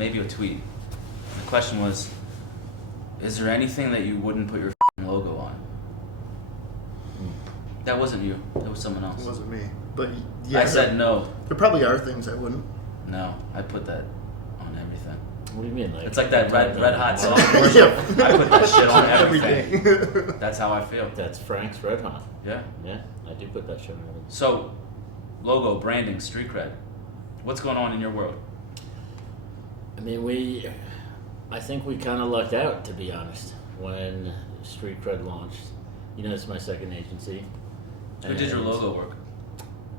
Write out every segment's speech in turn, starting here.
maybe a tweet. The question was, is there anything that you wouldn't put your logo on? That wasn't you. That was someone else. It wasn't me. But yeah, I said no. There probably are things I wouldn't. No, I put that on everything. What do you mean? It's like that red hot sauce commercial. I put that shit on everything. That's how I feel. That's Frank's Red Hot. Yeah. Yeah, I do put that shit on everything. So, logo, branding, street cred. What's going on in your world? I mean, I think we kind of lucked out, to be honest, when Streetcred launched. You know, it's my second agency. Who did your logo work?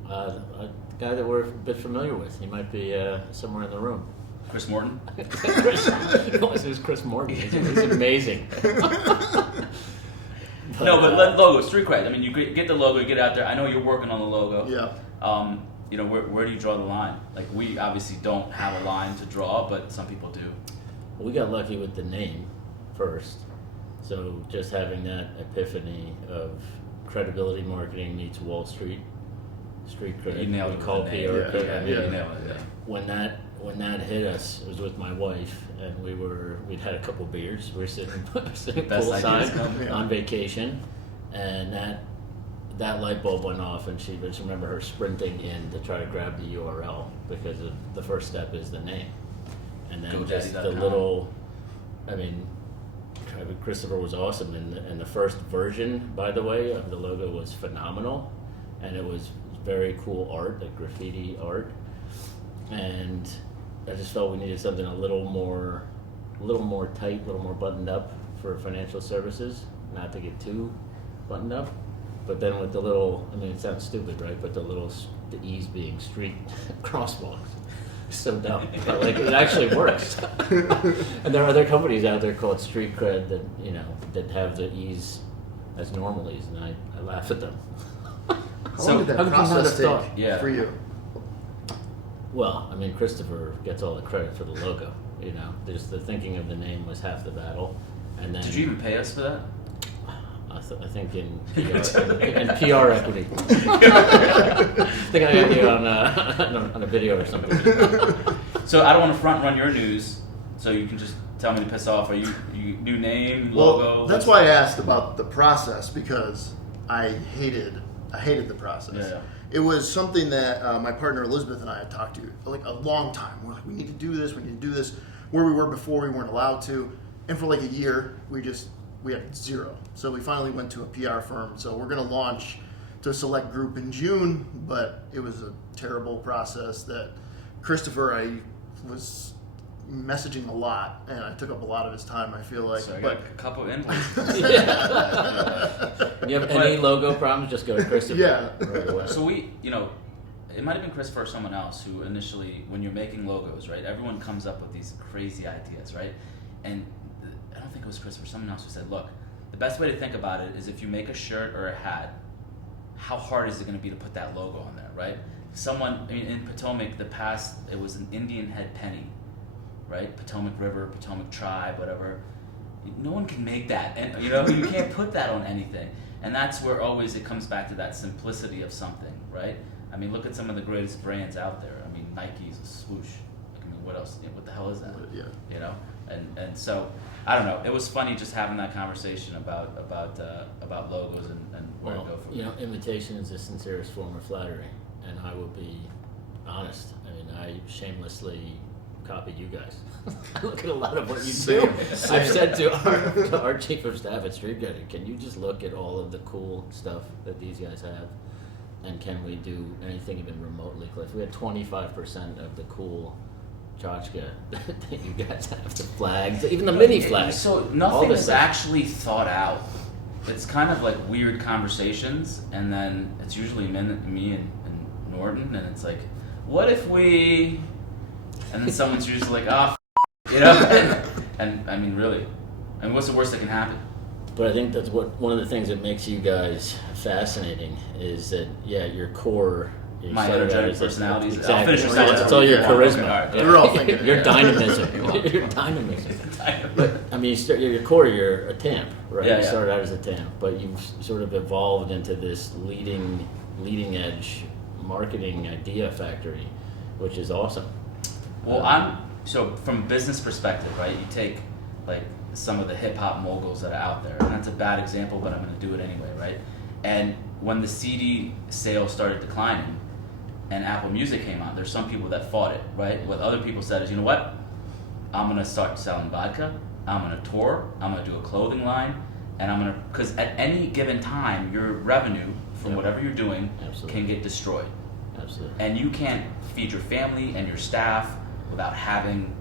A guy that we're a bit familiar with. He might be somewhere in the room. Chris Morton? It was Chris Morton. He's amazing. But logo, street cred. I mean, you get the logo, you get it out there. I know you're working on the logo. Yeah. You know, where do you draw the line? Like, we obviously don't have a line to draw, but some people do. We got lucky with the name first. So just having that epiphany of credibility marketing meets Wall Street, street cred. You nailed it. We call PR. You nailed it. Yeah. When that hit us, it was with my wife, and we'd had a couple beers. We were sitting poolside on vacation, and that light bulb went off, and she just remember her sprinting in to try to grab the URL because the first step is the name, and then just the little. I mean, Christopher was awesome, and the first version, by the way, of the logo was phenomenal, and it was very cool art, like graffiti art, and I just felt we needed something a little more tight, a little more buttoned up for financial services, not to get too buttoned up, but then with the little, I mean, it sounds stupid, right? But the E's being street crosswalks. So dumb, but like it actually works. And there are other companies out there called Streetcred that have the E's as normal E's, and I laugh at them. How long did that process take for you? Well, I mean, Christopher gets all the credit for the logo. You know, there's the thinking of the name was half the battle, and then. Did you even pay us for that? I think in PR equity. I think I got you on a video or something. So I don't want to front run your news, so you can just tell me to piss off. Are you new name, logo? Well, that's why I asked about the process, because I hated the process. Yeah. It was something that my partner Elizabeth and I had talked to like a long time. We're like, we need to do this. Where we were before, we weren't allowed to, and for like a year, we had zero. So we finally went to a PR firm. So we're going to launch to a select group in June, but it was a terrible process that Christopher, I was messaging a lot, and I took up a lot of his time, I feel like. So I got a couple of invoices. When you have any logo problems, just go to Christopher. Yeah. Right away. So it might have been Christopher or someone else who initially, when you're making logos, right, everyone comes up with these crazy ideas, right? And I don't think it was Christopher, someone else who said, look, the best way to think about it is if you make a shirt or a hat, how hard is it going to be to put that logo on there, right? In Potomac, it was an Indian head penny, right? Potomac River, Potomac Tribe, whatever. No one can make that, and you can't put that on anything. And that's where always it comes back to that simplicity of something, right? I mean, look at some of the greatest brands out there. I mean, Nike's a swoosh. I mean, what else? What the hell is that? Yeah. And so I don't know. It was funny just having that conversation about logos and where to go from there. Imitation is the sincerest form of flattery, and I will be honest. I mean, I shamelessly copy you guys. I look at a lot of what you do. I've said to our chief of staff at Streetcred, can you just look at all of the cool stuff that these guys have, and can we do anything even remotely close? We had 25% of the cool tchotchke that you guys have, the flags, even the mini flags. So nothing is actually thought out. It's kind of like weird conversations, and then it's usually me and Norton, and it's like, what if we... And then someone's usually like, and I mean, really, I mean, what's the worst that can happen? But I think that's one of the things that makes you guys fascinating is that, your core. My energetic personalities. Exactly. I'll finish your sentence. It's all your charisma. We're all thinking your dynamism. Your dynamism. But I mean, your core, you're a TAMP, right? Yeah, you started out as a TAMP, but you've sort of evolved into this leading edge marketing idea factory, which is awesome. Well, so from a business perspective, right? You take like some of the hip hop moguls that are out there, and that's a bad example, but I'm going to do it anyway, right? And when the CD sales started declining, and Apple Music came out, there's some people that fought it, right? What other people said is, you know what? I'm going to start selling vodka. I'm going to tour. I'm going to do a clothing line, and I'm going to, because at any given time, your revenue from whatever you're doing can get destroyed. Absolutely. And you can't feed your family and your staff without having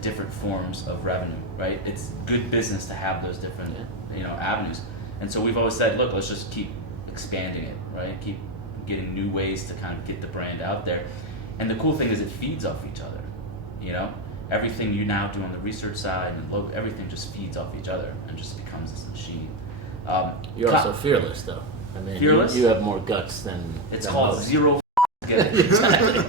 different forms of revenue, right? It's good business to have those different, avenues. And so we've always said, look, let's just keep expanding it, right? Keep getting new ways to kind of get the brand out there. And the cool thing is it feeds off each other, Everything you now do on the research side and everything just feeds off each other and just becomes this machine. You're also fearless, though. I mean, fearless? You have more guts than It's than called most. zero Exactly.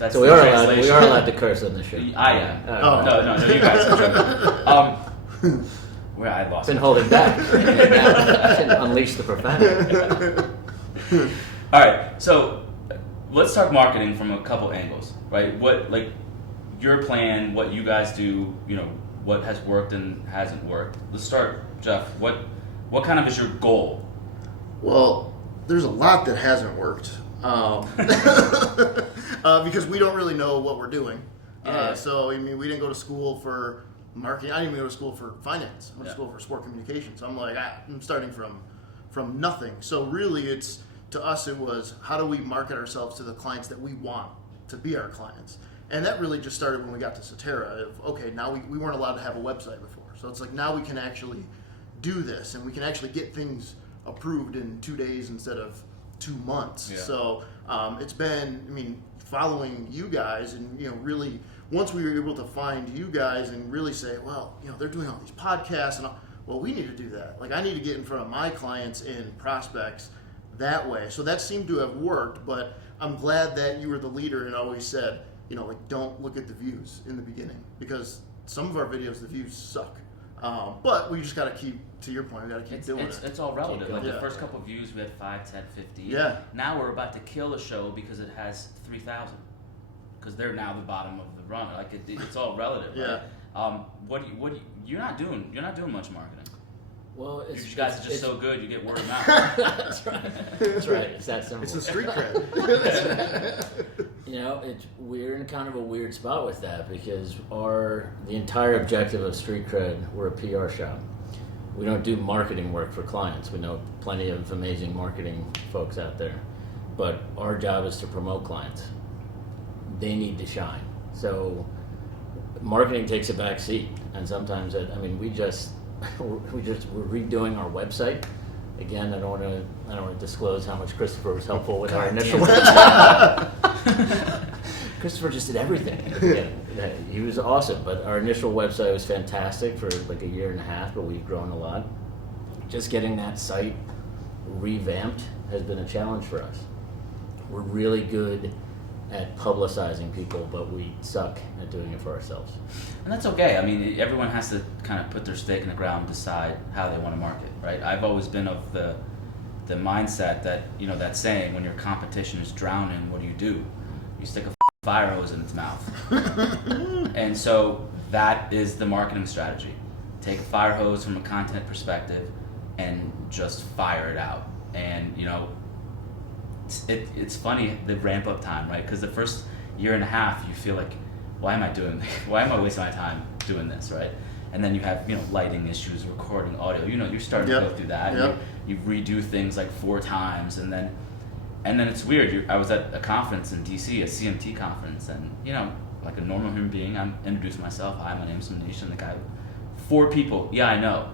That's So we are allowed to curse on the show. I am. No, you guys are joking. Where I lost. Been holding back. I can unleash the profanity. All right, so let's talk marketing from a couple angles, right? What, like, your plan, what you guys do, what has worked and hasn't worked. Let's start, Jeff. What kind of is your goal? Well, there's a lot that hasn't worked. Because we don't really know what we're doing. So, we didn't go to school for marketing. I didn't even go to school for finance. I went to school for sport communications. So I'm like, I'm starting from nothing. So really, to us, it was how do we market ourselves to the clients that we want to be our clients? And that really just started when we got to Cetera. Now we weren't allowed to have a website before. So it's like now we can actually do this, and we can actually get things approved in 2 days instead of 2 months. Yeah. So it's been, following you guys, and really once we were able to find you guys and really say, well, they're doing all these podcasts, and well, we need to do that. Like, I need to get in front of my clients and prospects that way. So that seemed to have worked, but I'm glad that you were the leader and always said, don't look at the views in the beginning, because some of our videos, the views suck. But we just got to keep, to your point, we got to keep doing it. It's all relative. Like the first couple of views, we had 5, 10, 50. Yeah. Now we're about to kill a show because it has 3,000. Because they're now the bottom of the run. Like it's all relative. Yeah. Right? You're not doing much marketing. Well, you guys are just so good. You get word of mouth. That's right. That's right. It's that simple. It's the street cred. We're in kind of a weird spot with that because the entire objective of Street Cred, we're a PR shop. We don't do marketing work for clients. We know plenty of amazing marketing folks out there, but our job is to promote clients. They need to shine. So marketing takes a back seat, and sometimes we're redoing our website. Again, I don't want to disclose how much Christopher was helpful with our initial website. Christopher just did everything. He was awesome, but our initial website was fantastic for like a year and a half, but we've grown a lot. Just getting that site revamped has been a challenge for us. We're really good at publicizing people, but we suck at doing it for ourselves. And that's okay. Everyone has to kind of put their stake in the ground and decide how they want to market, right? I've always been of the mindset that, that saying, when your competition is drowning, what do? You stick a fire hose in its mouth. And so that is the marketing strategy. Take a fire hose from a content perspective and just fire it out. And, it's funny, the ramp up time, right? Because the first year and a half, you feel like, why am I wasting my time doing this, right? And then you have, lighting issues, recording audio. You're starting to go through that. Yep. You redo things like 4 times, and then it's weird. I was at a conference in DC, a CMT conference, and like a normal human being, I'm introducing myself. Hi, my name's Manish, and the guy, 4 people. Yeah, I know.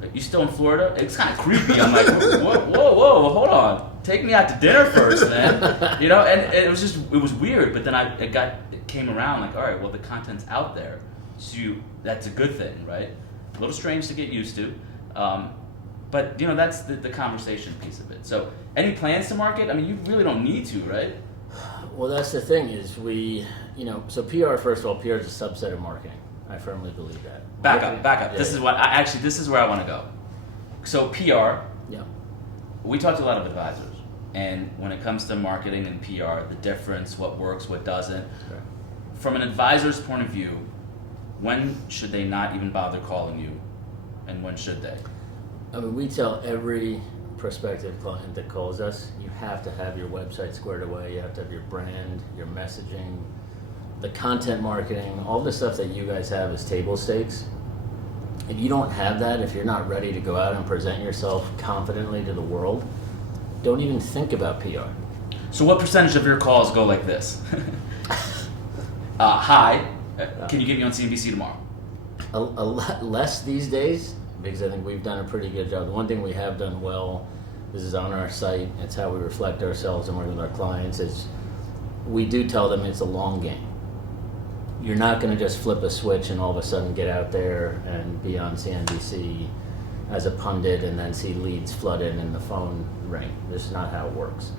Like, you still in Florida? It's kind of creepy. I'm like, whoa, hold on. Take me out to dinner first, man. And it was weird. But then it came around like, all right, well, the content's out there, so that's a good thing, right? A little strange to get used to, but that's the conversation piece of it. So, any plans to market? You really don't need to, right? Well, that's the thing is so PR. First of all, PR is a subset of marketing. I firmly believe that. Back up. Yeah. This is where I want to go. So PR. Yeah. We talked to a lot of advisors, and when it comes to marketing and PR, the difference, what works, what doesn't. Sure. from an advisor's point of view, when should they not even bother calling you, and when should they? I mean, we tell every prospective client that calls us, you have to have your website squared away, you have to have your brand, your messaging, the content marketing, all the stuff that you guys have is table stakes. If you don't have that, if you're not ready to go out and present yourself confidently to the world, don't even think about PR. So what percentage of your calls go like this? Hi, can you get me on CNBC tomorrow? A lot less these days, because I think we've done a pretty good job. The one thing we have done well, this is on our site, it's how we reflect ourselves and work with our clients, is we do tell them it's a long game. You're not going to just flip a switch and all of a sudden get out there and be on CNBC as a pundit and then see leads flood in and the phone ring. This is not how it works.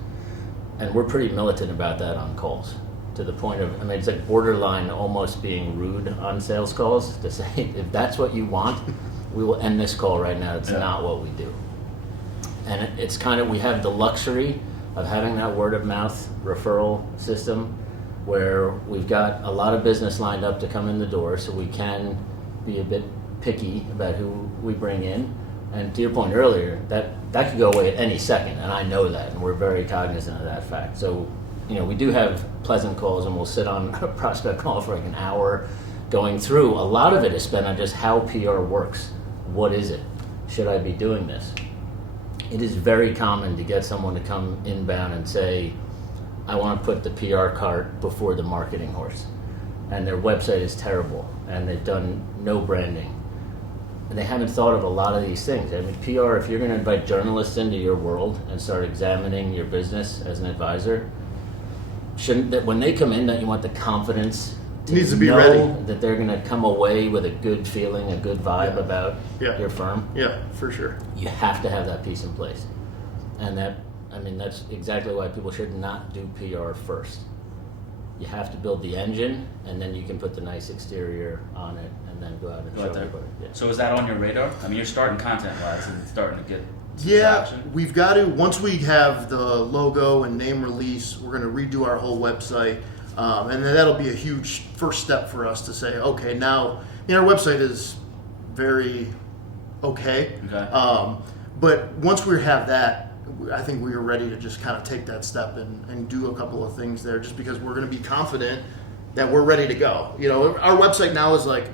And we're pretty militant about that on calls, to the point of, I mean, it's like borderline almost being rude on sales calls to say, if that's what you want, we will end this call right now. It's not what we do. And it's kind of, we have the luxury of having that word of mouth referral system where we've got a lot of business lined up to come in the door, so we can be a bit picky about who we bring in. And to your point earlier, that could go away at any second, and I know that, and we're very cognizant of that fact. So, we do have pleasant calls, and we'll sit on a prospect call for like an hour going through. A lot of it is spent on just how PR works. What is it? Should I be doing this? It is very common to get someone to come inbound and say, I want to put the PR cart before the marketing horse. And their website is terrible, and they've done no branding. And they haven't thought of a lot of these things. I mean, PR, if you're going to invite journalists into your world and start examining your business as an advisor, shouldn't that when they come in, don't you want the confidence to needs to be know ready, that they're going to come away with a good feeling, a good vibe about your firm? Yeah, for sure. You have to have that piece in place. And that's exactly why people should not do PR first. You have to build the engine, and then you can put the nice exterior on it, and then go out and show everybody. Yeah. So is that on your radar? I mean, you're starting content-wise and starting to get traction. We've got to, once we have the logo and name release, we're going to redo our whole website, and then that'll be a huge first step for us to say, okay, now, our website is very okay. But once we have that, I think we are ready to just kind of take that step and do a couple of things there, just because we're going to be confident that we're ready to go. Our website now is like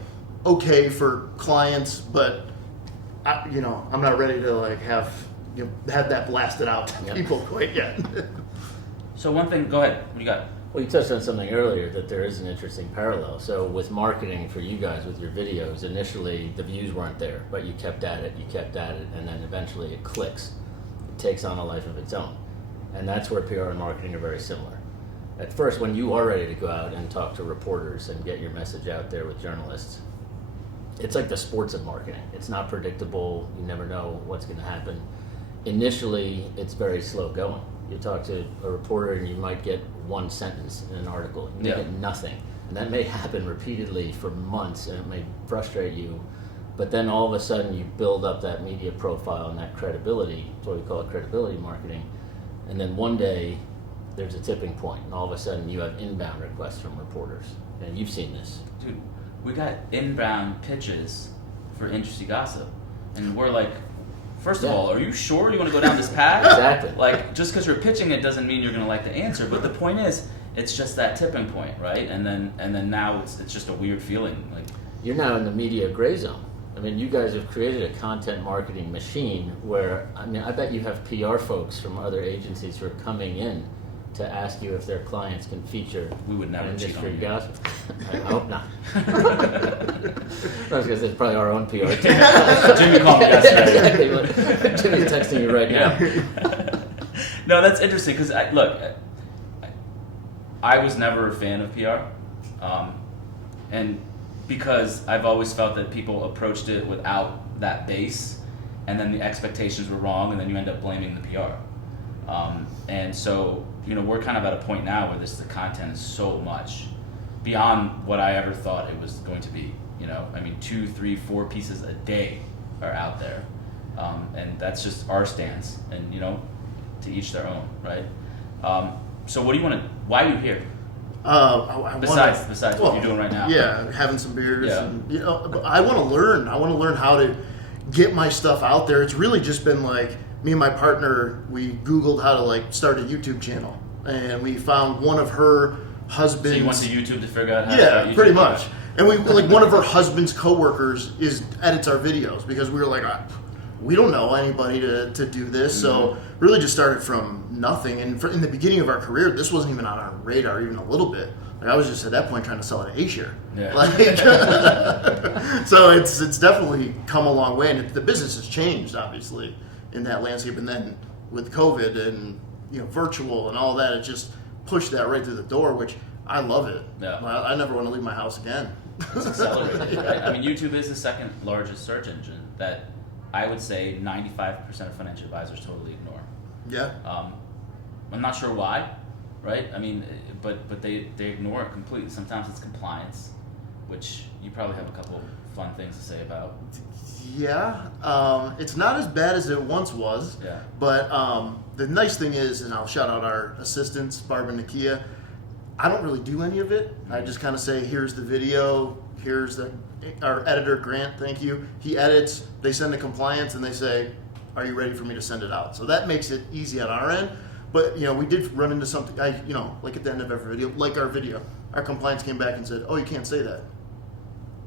okay for clients, but I'm not ready to have that blasted out to people quite yet. So one thing, go ahead. What do you got? Well, you touched on something earlier that there is an interesting parallel. So with marketing for you guys with your videos, initially the views weren't there, but you kept at it, and then eventually it clicks. Takes on a life of its own. And that's where PR and marketing are very similar. At first, when you are ready to go out and talk to reporters and get your message out there with journalists, it's like the sports of marketing. It's not predictable. You never know what's going to happen. Initially, it's very slow going. You talk to a reporter and you might get one sentence in an article. You may get nothing. And that may happen repeatedly for months, and it may frustrate you. But then all of a sudden you build up that media profile and that credibility. That's what we call it, credibility marketing. And then one day there's a tipping point, and all of a sudden you have inbound requests from reporters. And you've seen this. Dude, we got inbound pitches for industry gossip. And we're like, first of all, are you sure you want to go down this path? Exactly. Like, just because you're pitching it doesn't mean you're going to like the answer. But the point is, it's just that tipping point, right? And then now it's just a weird feeling. Like, you're now in the media gray zone. I mean, you guys have created a content marketing machine where, I bet you have PR folks from other agencies who are coming in to ask you if their clients can feature industry gossip. I hope not. I was going to say, it's probably our own PR team. Jimmy called me yesterday. Exactly. Jimmy's texting you right now. No, that's interesting because, I was never a fan of PR. And because I've always felt that people approached it without that base, and then the expectations were wrong, and then you end up blaming the PR. And so, we're kind of at a point now where the content is so much beyond what I ever thought it was going to be. 2, 3, 4 pieces a day are out there. And that's just our stance, and, to each their own, right? So why are you here? Besides what you're doing right now. Yeah, having some beers. Yeah. And, but I want to learn. I want to learn how to get my stuff out there. It's really just been like me and my partner, we Googled how to like start a YouTube channel. And we found one of her husband's... So you went to YouTube to figure out how to start YouTube? Yeah, pretty much. And we like one of her husband's coworkers edits our videos because we were like, we don't know anybody to do this. Mm-hmm. So really just started from nothing. And in the beginning of our career, this wasn't even on our radar even a little bit. Like I was just at that point trying to sell an A-share. Yeah. So it's definitely come a long way, and the business has changed obviously in that landscape. And then with COVID and virtual and all that, it just pushed that right through the door, which I love it. Yeah. I never want to leave my house again. It's accelerated, right? I mean, YouTube is the second largest search engine that I would say 95% of financial advisors totally ignore. Yeah. I'm not sure why, right? I mean, but they ignore it completely. Sometimes it's compliance, which you probably have a couple fun things to say about. Yeah, it's not as bad as it once was. Yeah. But the nice thing is, and I'll shout out our assistants, Barb and Nakia, I don't really do any of it. Mm-hmm. I just kind of say, here's the video, here's our editor, Grant, thank you. He edits, they send the compliance, and they say, are you ready for me to send it out? So that makes it easy on our end. But, we did run into something, like at the end of every video, like our video, our compliance came back and said, oh, you can't say that.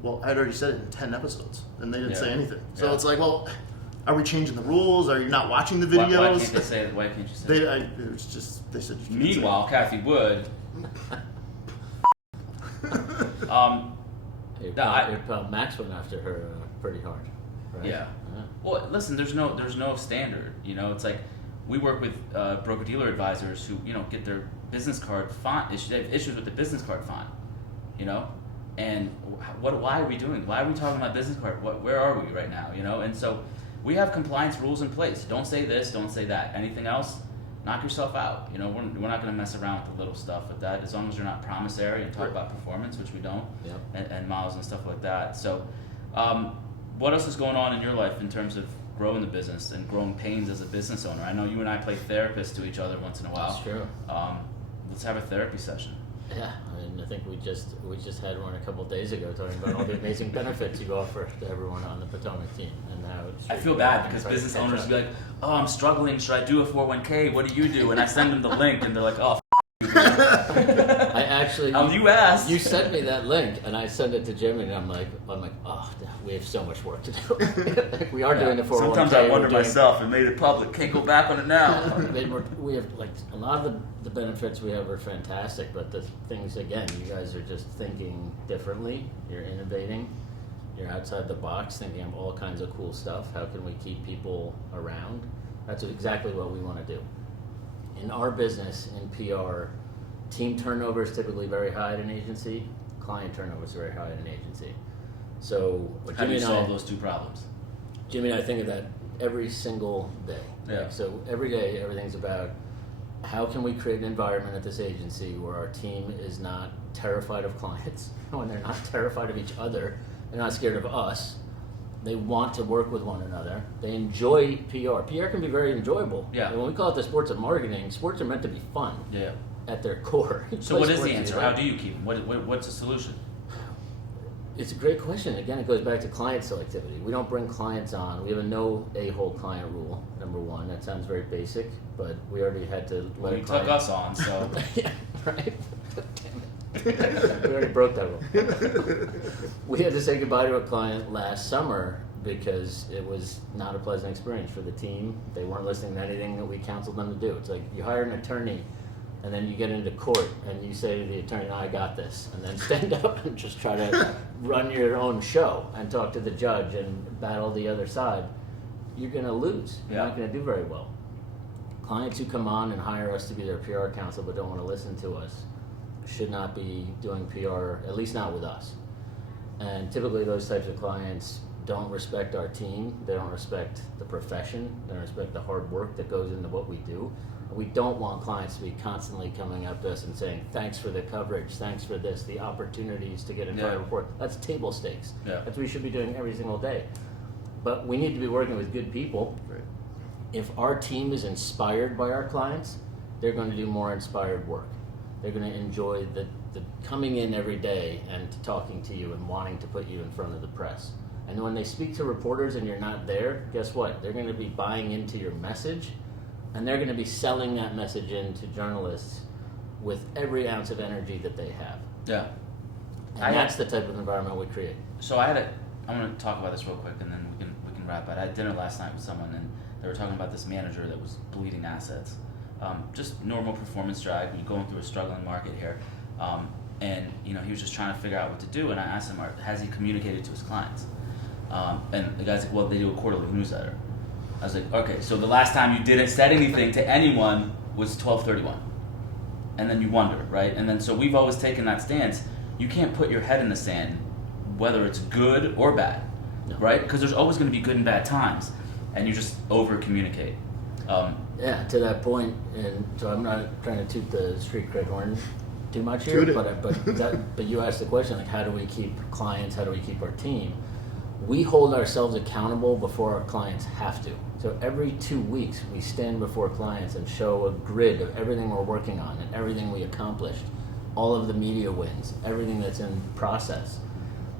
Well, I'd already said it in 10 episodes, and they didn't say anything. So it's like, well, are we changing the rules? Are you not watching the videos? Why can't they say it? Why can't you say it? It was just, they said you can't. Meanwhile, Kathy Wood. Max went after her pretty hard. Right? Yeah. Well, listen, there's no standard. It's like we work with broker-dealer advisors who get their business card font issues. They have issues with the business card font. And why are we doing? Why are we talking about business card? Where are we right now? And so we have compliance rules in place. Don't say this. Don't say that. Anything else, knock yourself out. We're not going to mess around with the little stuff with that. As long as you're not promissory and talk about performance, which we don't, and miles and stuff like that. So, what else is going on in your life in terms of growing the business and growing pains as a business owner? I know you and I play therapist to each other once in a while. That's true. Let's have a therapy session. Yeah, I think we just had one a couple of days ago talking about all the amazing benefits you offer to everyone on the Potomac team and how I feel bad because business owners be like, oh, I'm struggling. Should I do a 401k? What do you do? And I send them the link, and they're like, oh. I actually. You asked. You sent me that link, and I sent it to Jimmy, and I'm like, oh, we have so much work to do. We are doing the 401k. Sometimes I wonder myself. It made it public. Can't go back on it now. We have a lot of the benefits we have are fantastic, but the things again, you guys are just thinking differently. You're innovating. You're outside the box, thinking of all kinds of cool stuff. How can we keep people around? That's exactly what we want to do. In our business, in PR, team turnover is typically very high at an agency. Client turnover is very high at an agency. So, how do you solve those two problems? Jimmy and I think of that every single day. Yeah. So every day, everything's about how can we create an environment at this agency where our team is not terrified of clients, when they're not terrified of each other, they're not scared of us. They want to work with one another. They enjoy PR. PR can be very enjoyable. Yeah. When we call it the sports of marketing, sports are meant to be fun. Yeah. At their core. So what is the answer? How do you keep them? What's the solution? It's a great question. Again, it goes back to client selectivity. We don't bring clients on. We have a no a-hole client rule, number one. That sounds very basic, but we already had to let you took us on, so. Yeah, right? Damn it. We already broke that rule. We had to say goodbye to a client last summer because it was not a pleasant experience for the team. They weren't listening to anything that we counseled them to do. It's like you hire an attorney and then you get into court and you say to the attorney, no, I got this, and then stand up and just try to run your own show and talk to the judge and battle the other side, you're going to lose. You're not going to do very well. Clients who come on and hire us to be their PR counsel but don't want to listen to us should not be doing PR, at least not with us. And typically those types of clients don't respect our team, they don't respect the profession, they don't respect the hard work that goes into what we do. We don't want clients to be constantly coming up to us and saying, thanks for the coverage, thanks for this, the opportunities to get into our report. That's table stakes. Yeah. That's what we should be doing every single day. But we need to be working with good people. Right. If our team is inspired by our clients, they're going to do more inspired work. They're going to enjoy coming in every day and talking to you and wanting to put you in front of the press. And when they speak to reporters and you're not there, guess what? They're going to be buying into your message, and they're going to be selling that message into journalists with every ounce of energy that they have. Yeah. And that's the type of environment we create. So I'm going to talk about this real quick, and then we can wrap it. I had dinner last night with someone, and they were talking about this manager that was bleeding assets. Just normal performance drag. You're going through a struggling market here. And he was just trying to figure out what to do, and I asked him, has he communicated to his clients? And the guy's like, well, they do a quarterly newsletter. I was like, okay, so the last time you didn't said anything to anyone was 12/31. And then you wonder, right? And then so we've always taken that stance. You can't put your head in the sand, whether it's good or bad, right? Because there's always going to be good and bad times, and you just over-communicate. Yeah, to that point, and so I'm not trying to toot the street cred horn too much here, but you asked the question, like, how do we keep clients, how do we keep our team? We hold ourselves accountable before our clients have to. So every 2 weeks, we stand before clients and show a grid of everything we're working on and everything we accomplished, all of the media wins, everything that's in process.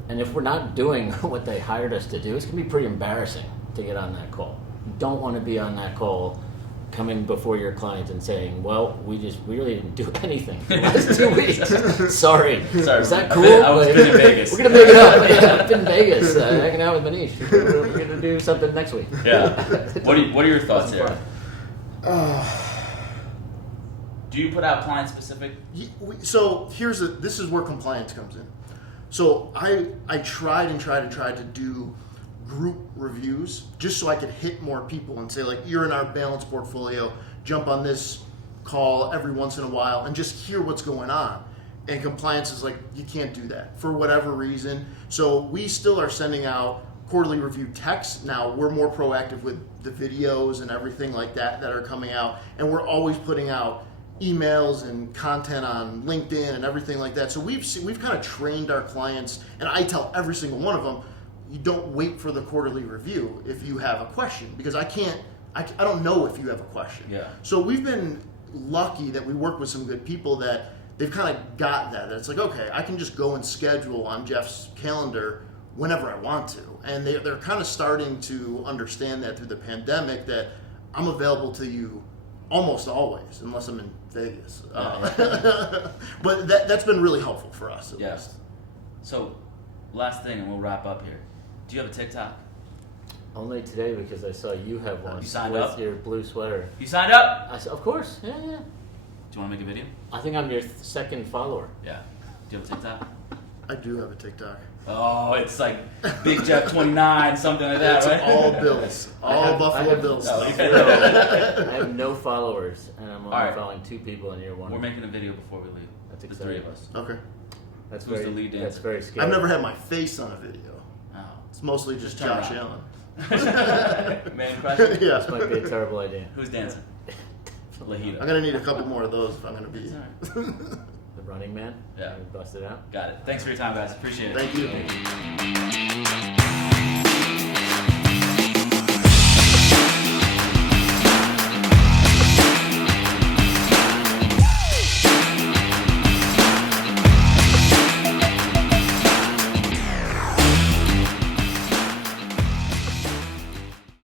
And if we're not doing what they hired us to do, it's going to be pretty embarrassing to get on that call. You don't want to be on that call coming before your client and saying, well, we really didn't do anything for the last 2 weeks. Sorry. Is that cool? I was in Vegas. We're going to make it up. Yeah, I've been in Vegas hanging out with Manish. We're going to do something next week. Yeah. What are your thoughts there? Do you put out client-specific? So this is where compliance comes in. So I tried to do group reviews just so I could hit more people and say, like, you're in our balanced portfolio, jump on this call every once in a while and just hear what's going on. And compliance is like, you can't do that for whatever reason. So we still are sending out quarterly review texts. Now we're more proactive with the videos and everything like that are coming out. And we're always putting out emails and content on LinkedIn and everything like that. So we've kind of trained our clients, and I tell every single one of them, you don't wait for the quarterly review if you have a question, because I don't know if you have a question. Yeah. So we've been lucky that we work with some good people that they've kind of got that. It's like, okay, I can just go and schedule on Jeff's calendar whenever I want to. And they're kind of starting to understand that through the pandemic, that I'm available to you almost always, unless I'm in Vegas. But that's been really helpful for us, at least. So, last thing, and we'll wrap up here. Do you have a TikTok? Only today, because I saw you have one. You signed with up? your blue sweater. You signed up? I said, of course, yeah. Do you want to make a video? I think I'm your second follower. Yeah. Do you have a TikTok? I do have a TikTok. Oh, it's like Big Jeff 29, something like that, It's right? all Bills. All Buffalo Bills no, stuff. I have no followers, and I'm only following 2 people, and you're one. We're making a video before we leave. That's the exciting. 3 of us. Okay. That's Who's the lead dancer? That's very scary. I've never had my face on a video. Oh. It's mostly just turn Josh around. Allen. Man crush? Yeah. This might be a terrible idea. Who's dancing? Lahita. I'm going to need a couple more of those if I'm going to be. It's all right. The Running Man? Yeah. Bust it out. Got it. Thanks for your time, guys. Appreciate it. Thank you.